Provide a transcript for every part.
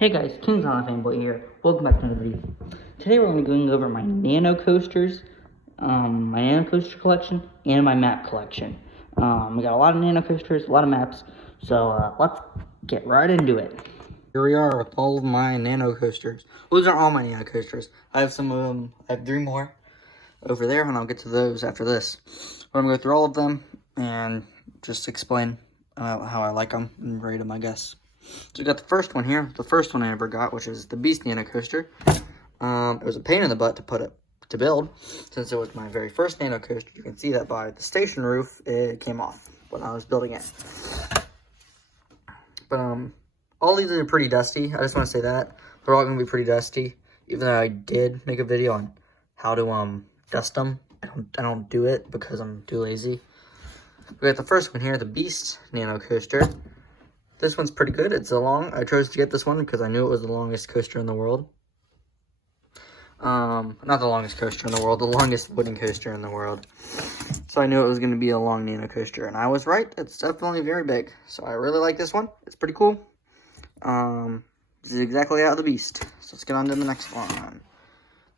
Hey guys, King's on the Fanboy here. Welcome back to another video. Today we're going to be going over my Nano coasters, my Nano coaster collection, and my map collection. We got a lot of Nano coasters, a lot of maps, so let's get right into it. Here we are with all of my Nano coasters. Those are all my Nano coasters. I have some of them. I have 3 more over there, and I'll get to those after this. I'm going to go through all of them and just explain how I like them and rate them, I guess. So we got the first one here, the first one I ever got, which is the Beast Nano coaster. It was a pain in the butt to build, since it was my very first Nano coaster. You can see that by the station roof, it came off when I was building it. But all these are pretty dusty. I just want to say that they're all gonna be pretty dusty. Even though I did make a video on how to dust them, I don't do it because I'm too lazy. We got the first one here, the Beast Nano coaster. This one's pretty good. It's long. I chose to get this one because I knew it was the longest coaster in the world. Not the longest coaster in the world, the longest wooden coaster in the world. So I knew it was going to be a long Nano coaster, and I was right. It's definitely very big. So I really like this one. It's pretty cool. This is exactly out of the Beast. So let's get on to the next one.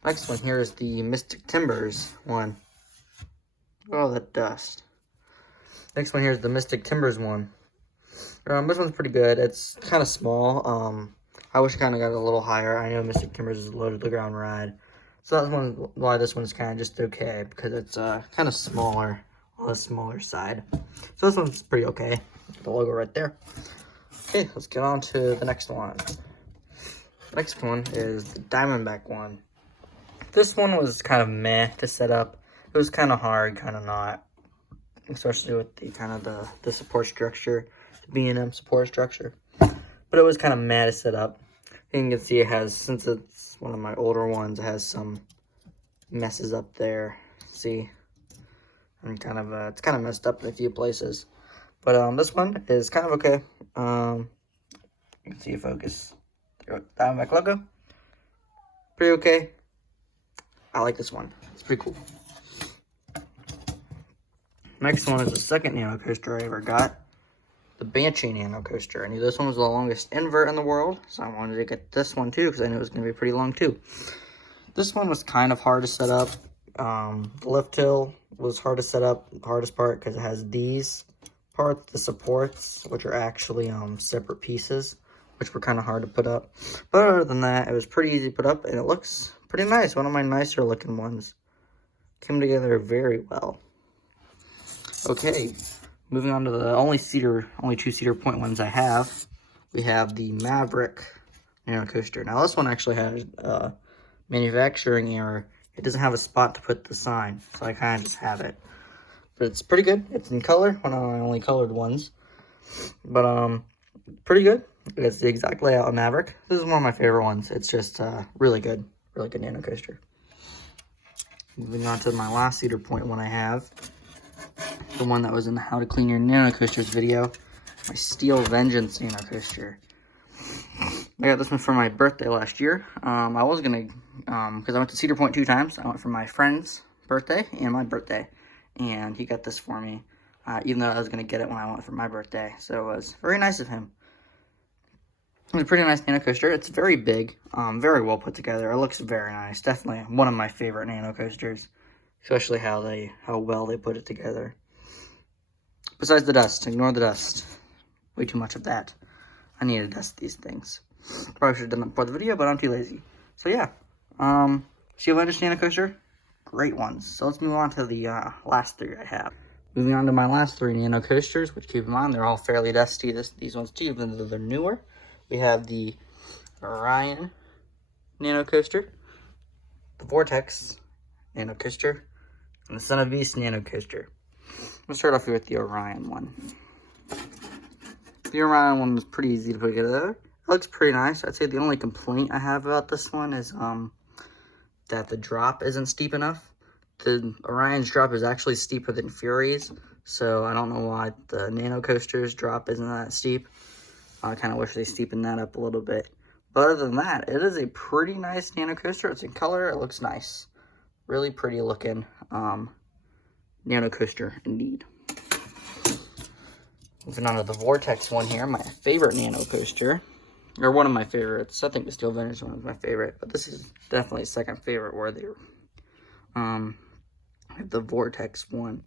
Next one here is the Mystic Timbers one. Oh, that dust. Next one here is the Mystic Timbers one. This one's pretty good. It's kind of small. I wish I kind of got a little higher. I know Mystic Timbers is a low to the ground ride. So that's why this one's kind of just okay, because it's kind of smaller, on the smaller side. So this one's pretty okay. The logo right there. Okay, let's get on to the next one. The next one is the Diamondback one. This one was kind of meh to set up. It was kind of hard, kind of not. Especially with the kind of the support structure. B&M support structure, but it was kind of mad to set up. And you can see it has, since it's one of my older ones, it has some messes up there. See, and kind of it's kind of messed up in a few places, but this one is kind of okay. You can see a focus. Diamondback logo, pretty okay. I like this one. It's pretty cool. Next one is the second Nano coaster I ever got. The Banshee Nano coaster. I knew this one was the longest invert in the world, so I wanted to get this one too because I knew it was going to be pretty long too. This one was kind of hard to set up. The lift hill was hard to set up, the hardest part, because it has these parts, the supports, which are actually separate pieces, which were kind of hard to put up. But other than that, it was pretty easy to put up, and it looks pretty nice. One of my nicer looking ones. Came together very well. Okay. Moving on to the only 2-seater point ones I have, we have the Maverick Nano coaster. Now this one actually has a manufacturing error. It doesn't have a spot to put the sign, so I kind of just have it. But it's pretty good. It's in color, one of my only colored ones. But pretty good. It's the exact layout of Maverick. This is one of my favorite ones. It's just really good Nano coaster. Moving on to my last cedar point one I have. The one that was in the How to Clean Your Nano Coasters video, my Steel Vengeance Nano Coaster. I got this one for my birthday last year. I was gonna, because I went to Cedar Point 2 times. I went for my friend's birthday and my birthday, and he got this for me, even though I was gonna get it when I went for my birthday. So it was very nice of him. It's a pretty nice Nano coaster. It's very big, very well put together. It looks very nice. Definitely one of my favorite Nano coasters, especially how well they put it together. Besides the dust, ignore the dust. Way too much of that. I need to dust these things. Probably should have done that before the video, but I'm too lazy. So yeah, Steel Vengeance Nano coaster, great ones. So let's move on to the last 3 I have. Moving on to my last 3 Nano coasters, which keep in mind they're all fairly dusty. These ones too, even though they're newer. We have the Orion Nano coaster, the Vortex Nano coaster, and the Son of Beast Nano coaster. Let's start off here with the Orion one. The Orion one was pretty easy to put together. It looks pretty nice. I'd say the only complaint I have about this one is that the drop isn't steep enough. The Orion's drop is actually steeper than Fury's, so I don't know why the Nano coaster's drop isn't that steep. I kind of wish they steepened that up a little bit. But other than that, it is a pretty nice Nano coaster. It's in color. It looks nice. Really pretty looking Nano coaster indeed. Moving on to the Vortex one here, my favorite Nano coaster. or one of my favorites. I think the Steel Avengers one is my favorite, but this is definitely second favorite worthy. The Vortex one.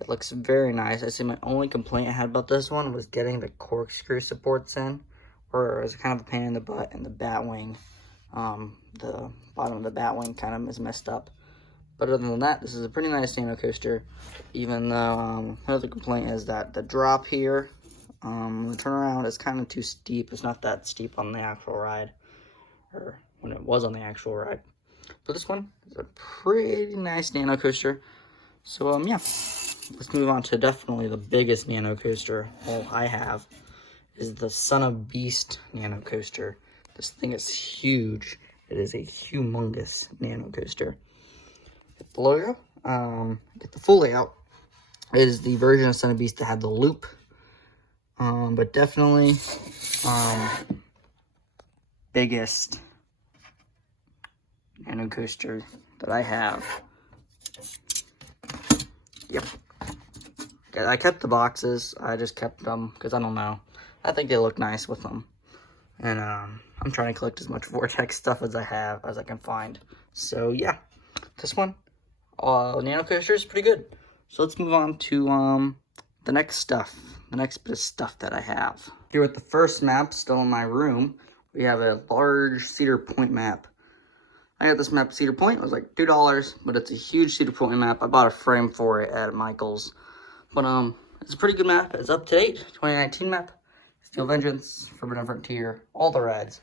It looks very nice. I see my only complaint I had about this one was getting the corkscrew supports in, or it was kind of a pain in the butt, and the bat wing, the bottom of the bat wing kind of is messed up. But other than that, this is a pretty nice Nano coaster, even though another complaint is that the drop here, the turnaround is kind of too steep. It's not that steep on the actual ride, or when it was on the actual ride. But this one is a pretty nice Nano coaster. So, yeah, let's move on to definitely the biggest Nano coaster I have, is the Son of Beast Nano coaster. This thing is huge. It is a humongous Nano coaster. Get the logo, get the full layout. It is the version of Son of Beast that had the loop, but definitely biggest Nano coaster that I have. Yep. Okay, I kept the boxes. I just kept them because I don't know. I think they look nice with them. And I'm trying to collect as much Vortex stuff as I can find. So yeah, this one, Nano coaster is pretty good. So let's move on to the next stuff. The next bit of stuff that I have. Here with the first map still in my room, we have a large Cedar Point map. I got this map at Cedar Point. It was like $2, but it's a huge Cedar Point map. I bought a frame for it at Michael's. But it's a pretty good map. It's up to date. 2019 map. Steel Vengeance, Forbidden Frontier, all the rides.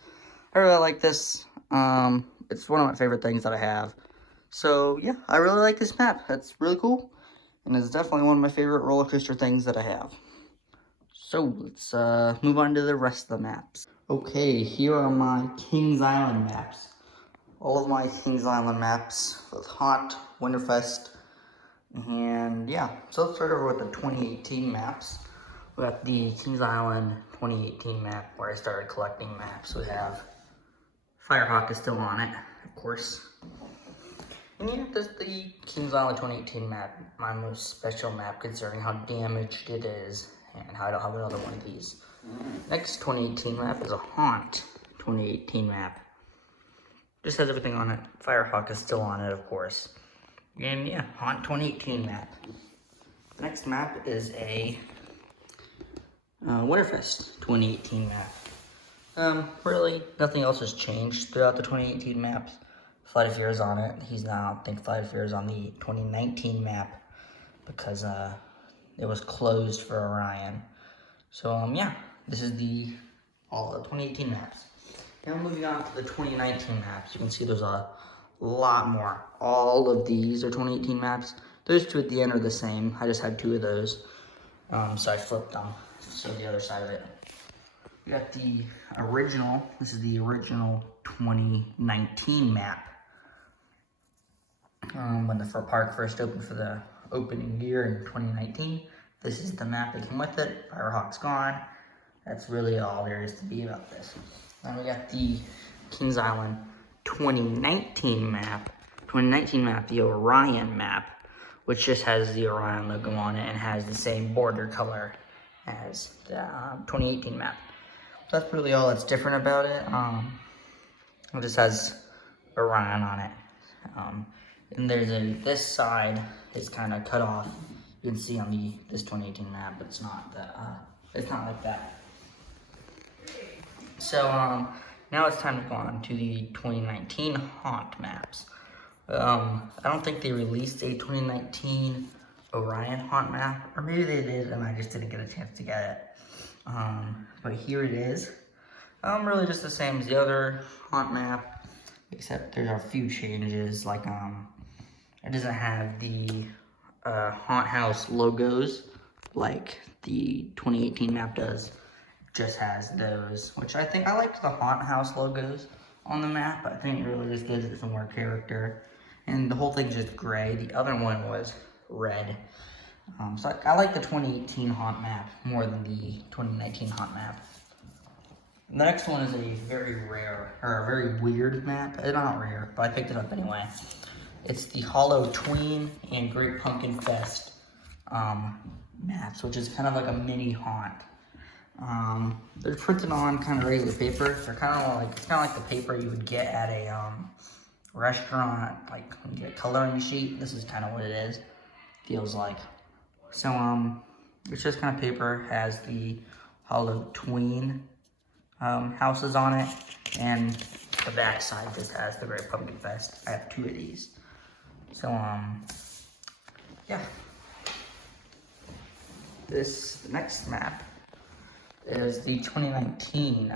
I really like this. It's one of my favorite things that I have. So yeah, I really like this map. It's really cool. And it's definitely one of my favorite roller coaster things that I have. So let's move on to the rest of the maps. Okay, here are my Kings Island maps. All of my Kings Island maps with Haunt, Winterfest, and yeah. So let's start over with the 2018 maps. We got the Kings Island 2018 map where I started collecting maps. We have Firehawk is still on it, of course. And yeah, this is the Kings Island 2018 map, my most special map considering how damaged it is and how I don't have another one of these. Next 2018 map is a Haunt 2018 map. Just has everything on it. Firehawk is still on it, of course. And yeah, Haunt 2018 map. The next map is a Winterfest 2018 map. Really, nothing else has changed throughout the 2018 maps. Flight of Fear is on it. He's now, I think Flight of Fear is on the 2019 map because it was closed for Orion. So yeah, this is all the 2018 maps. Now moving on to the 2019 maps, you can see there's a lot more. All of these are 2018 maps. Those two at the end are the same. I just had two of those, so I flipped them. So the other side of it. We got the original. This is the original 2019 map. When the park first opened for the opening year in 2019. This is the map that came with it. Firehawk's gone. That's really all there is to be about this. Then we got the Kings Island 2019 map. 2019 map, the Orion map, which just has the Orion logo on it and has the same border color as the 2018 map. So that's really all that's different about it. It just has Orion on it. And there's this side is kind of cut off. You can see on this 2018 map, but it's not that. It's not like that. So now it's time to go on to the 2019 Haunt maps. I don't think they released a 2019 Orion Haunt map, or maybe they did and I just didn't get a chance to get it. But here it is. Really just the same as the other Haunt map, except there's a few changes, like it doesn't have the Haunt House logos like the 2018 map does. It just has those, which I like the Haunt House logos on the map. I think it really just gives it some more character. And the whole thing's just gray. The other one was red. So I like the 2018 Haunt map more than the 2019 Haunt map. The next one is a very rare, or a very weird map. It's not rare, but I picked it up anyway. It's the Hollow Tween and Great Pumpkin Fest maps, which is kind of like a mini Haunt. They're printed on kind of regular paper. They're kind of like, it's kind of like the paper you would get at a restaurant, like when you get a coloring sheet. This is kind of what it is, feels like. So it's just kind of paper, has the hollow tween houses on it, and the back side just has the Great Pumpkin Fest. I have 2 of these. So yeah. The next map is the 2019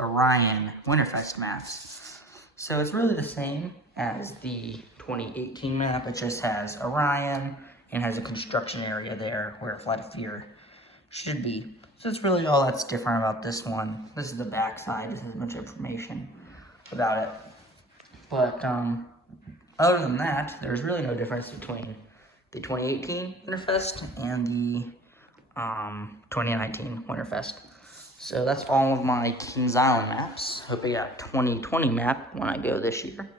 Orion Winterfest maps. So it's really the same as the 2018 map. It just has Orion and has a construction area there where Flight of Fear should be. So it's really all that's different about this one. This is the back side. This has much information about it. But other than that, there's really no difference between the 2018 Winterfest and the 2019 Winterfest. So that's all of my Kings Island maps. Hope I got a 2020 map when I go this year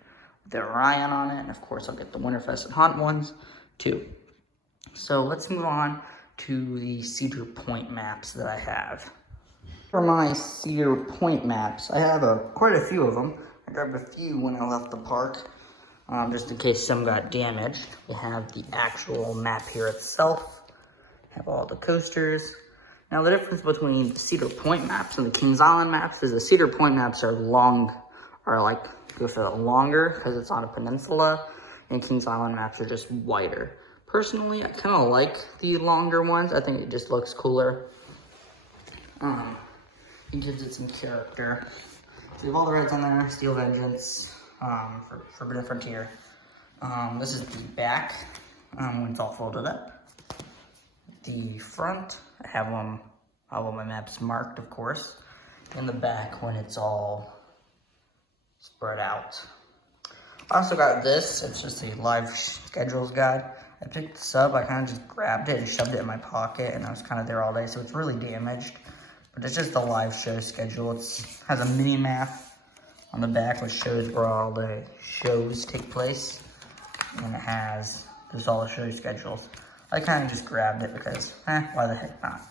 with the Orion on it, and of course I'll get the Winterfest and Haunt ones too. So let's move on to the Cedar Point maps that I have. For my Cedar Point maps, I have quite a few of them. I grabbed a few when I left the park, just in case some got damaged. We have the actual map here itself. Have all the coasters. Now the difference between the Cedar Point maps and the Kings Island maps is the Cedar Point maps are go for the longer because it's on a peninsula, and Kings Island maps are just wider. Personally, I kind of like the longer ones. I think it just looks cooler. It gives it some character. So we have all the reds on there: Steel Vengeance, for Forbidden Frontier. This is the back when it's all folded up. The front, I have all of my maps marked, of course. In the back when it's all spread out. I also got this. It's just a live schedules guide. I picked this up. I kind of just grabbed it and shoved it in my pocket, and I was kind of there all day, so it's really damaged. But it's just a live show schedule. It has a mini map on the back which shows where all the shows take place, and it has just all the show schedules. I kind of just grabbed it because, why the heck not?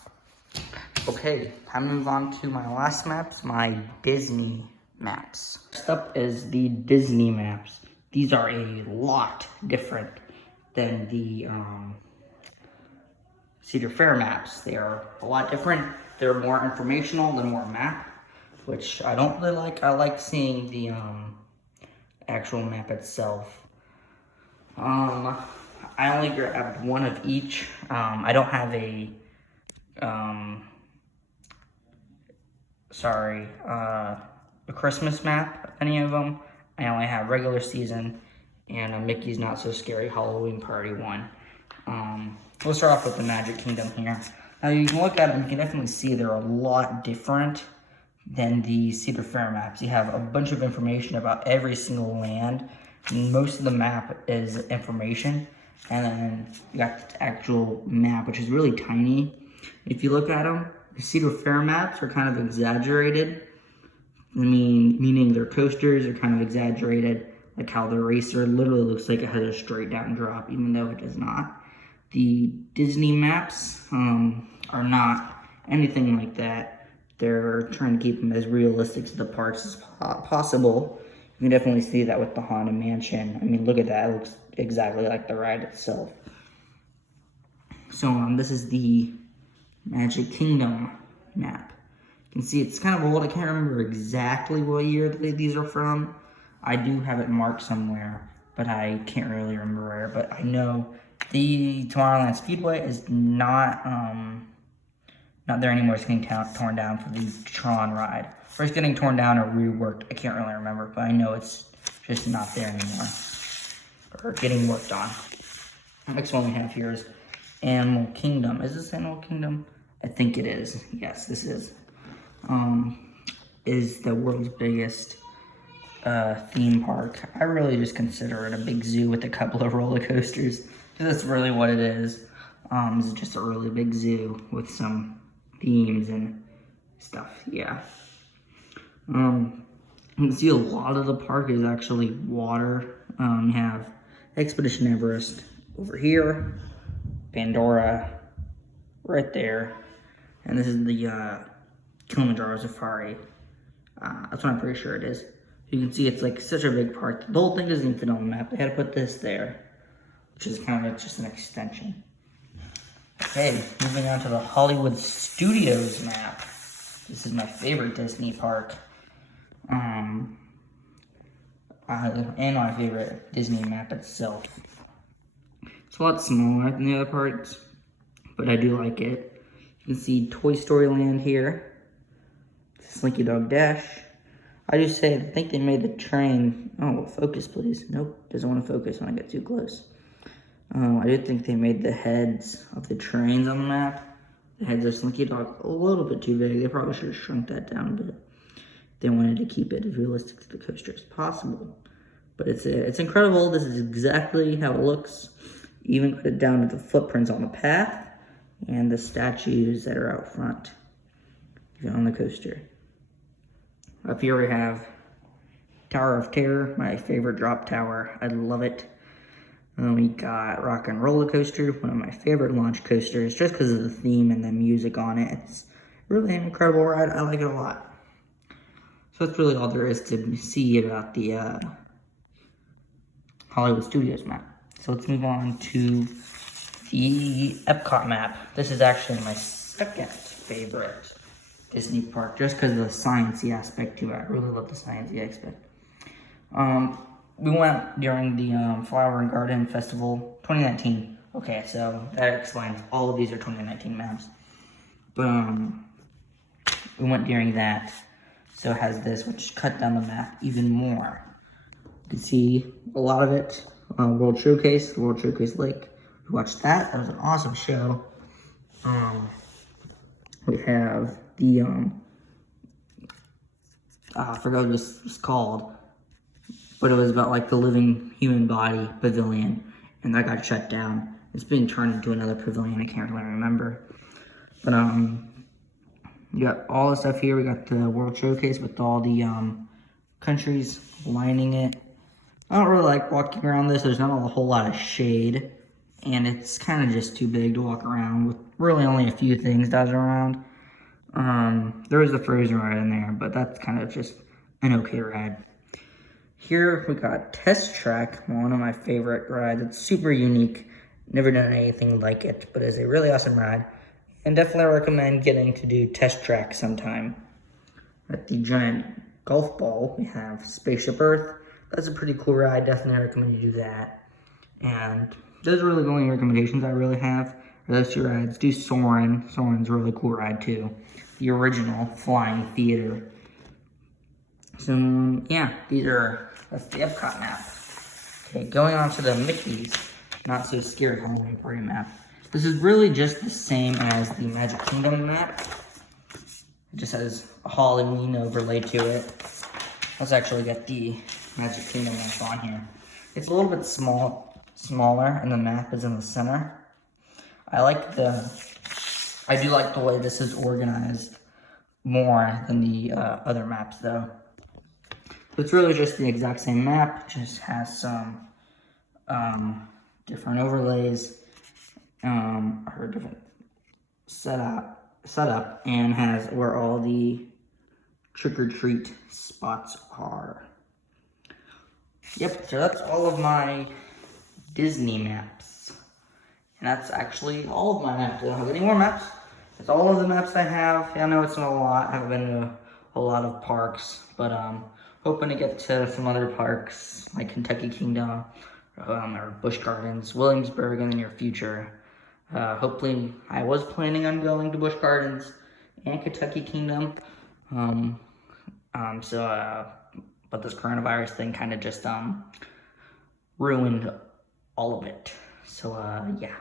Okay, time to move on to my last maps, my Disney maps. Next up is the Disney maps. These are a lot different than the Cedar Fair maps. They are a lot different. They're more informational than more map, which I don't really like. I like seeing the actual map itself. I only grabbed one of each. I don't have a, a Christmas map, any of them. I only have regular season and a Mickey's Not So Scary Halloween Party one. We'll start off with the Magic Kingdom here. Now you can look at them, you can definitely see they're a lot different than the Cedar Fair maps. You have a bunch of information about every single land. Most of the map is information. And then you got the actual map, which is really tiny. If you look at them, the Cedar Fair maps are kind of exaggerated. Meaning their coasters are kind of exaggerated, like how the racer literally looks like it has a straight down drop, even though it does not. The Disney maps are not anything like that. They're trying to keep them as realistic to the parks as possible. You can definitely see that with the Haunted Mansion. I mean, look at that. It looks exactly like the ride itself. So this is the Magic Kingdom map. You can see it's kind of old. I can't remember exactly what year these are from. I do have it marked somewhere, but I can't really remember where. But I know the Tomorrowland Speedway is not there anymore. It's getting torn down for the Tron ride. Or it's getting torn down or reworked. I can't really remember, but I know it's just not there anymore. Or getting worked on. The next one we have here is Animal Kingdom. Is this Animal Kingdom? I think it is. Yes, this is. Is the world's biggest theme park. I really just consider it a big zoo with a couple of roller coasters. That's really what it is. It's just a really big zoo with some themes and stuff. Yeah. You can see a lot of the park is actually water. You have Expedition Everest over here, Pandora right there, And this is the Kilimanjaro Safari. That's what I'm pretty sure it is. You can see it's like such a big park. The whole thing doesn't even fit on the map. They had to put this there, which is kind of just an extension. Okay, moving on to the Hollywood Studios map. This is my favorite Disney park. And my favorite Disney map itself. It's a lot smaller than the other parks, but I do like it. You can see Toy Story Land here. Slinky Dog Dash. I just say, I think they made the train. Oh, focus please. Nope, doesn't want to focus when I get too close. I did think they made the heads of the trains on the map. The heads of Slinky Dog a little bit too big. They probably should have shrunk that down a bit. They wanted to keep it as realistic to the coaster as possible. But it's incredible. This is exactly how it looks. Even put it down to the footprints on the path and the statues that are out front on the coaster. Up here we have Tower of Terror, my favorite drop tower. I love it. We got Rock and Roller Coaster, one of my favorite launch coasters, just because of the theme and the music on it. It's really an incredible ride. I like it a lot. So that's really all there is to see about the Hollywood Studios map. So let's move on to the Epcot map. This is actually my second favorite Disney park, just because of the sciencey aspect to it. I really love the sciencey aspect. We went during the Flower and Garden Festival 2019. Okay, so that explains all of these are 2019 maps. But we went during that, so it has this, which cut down the map even more. You can see a lot of it. World Showcase, the World Showcase Lake. We watched that. That was an awesome show. We have the I forgot what this was called, but it was about like the living human body pavilion, and that got shut down. It's being turned into another pavilion. I can't really remember, but you got all the stuff here. We got the World Showcase with all the countries lining it. I don't really like walking around this. There's not a whole lot of shade, and it's kind of just too big to walk around with really only a few things dotted around. There is a Frozen ride in there, but that's kind of just an okay ride. Here we got Test Track, one of my favorite rides. It's super unique. Never done anything like it, but it's a really awesome ride. And definitely recommend getting to do Test Track sometime. At the giant golf ball, we have Spaceship Earth. That's a pretty cool ride. Definitely recommend you do that. And those are really the only recommendations I really have. Those two rides. Do Soarin'. Soarin's a really cool ride too. The original Flying Theater. So yeah, that's the Epcot map. Okay, going on to the Mickey's Not So Scary Halloween Party map. This is really just the same as the Magic Kingdom map. It just has a Halloween overlay to it. Let's actually get the Magic Kingdom map on here. It's a little bit smaller, and the map is in the center. I do like the way this is organized more than the other maps though. It's really just the exact same map, just has some different overlays, or different setup, and has where all the trick-or-treat spots are. Yep, so that's all of my Disney maps. And that's actually all of my maps. I don't have any more maps. That's all of the maps I have. Yeah, I know it's not a lot. I haven't been to a lot of parks, but hoping to get to some other parks like Kentucky Kingdom, or Busch Gardens, Williamsburg in the near future. Hopefully, I was planning on going to Busch Gardens and Kentucky Kingdom. But this coronavirus thing kind of just ruined all of it. So yeah.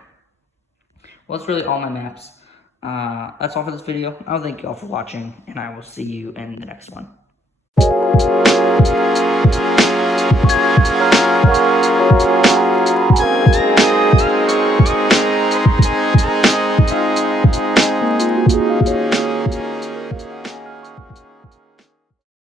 Well, that's really all my maps. That's all for this video. I'll thank you all for watching, and I will see you in the next one.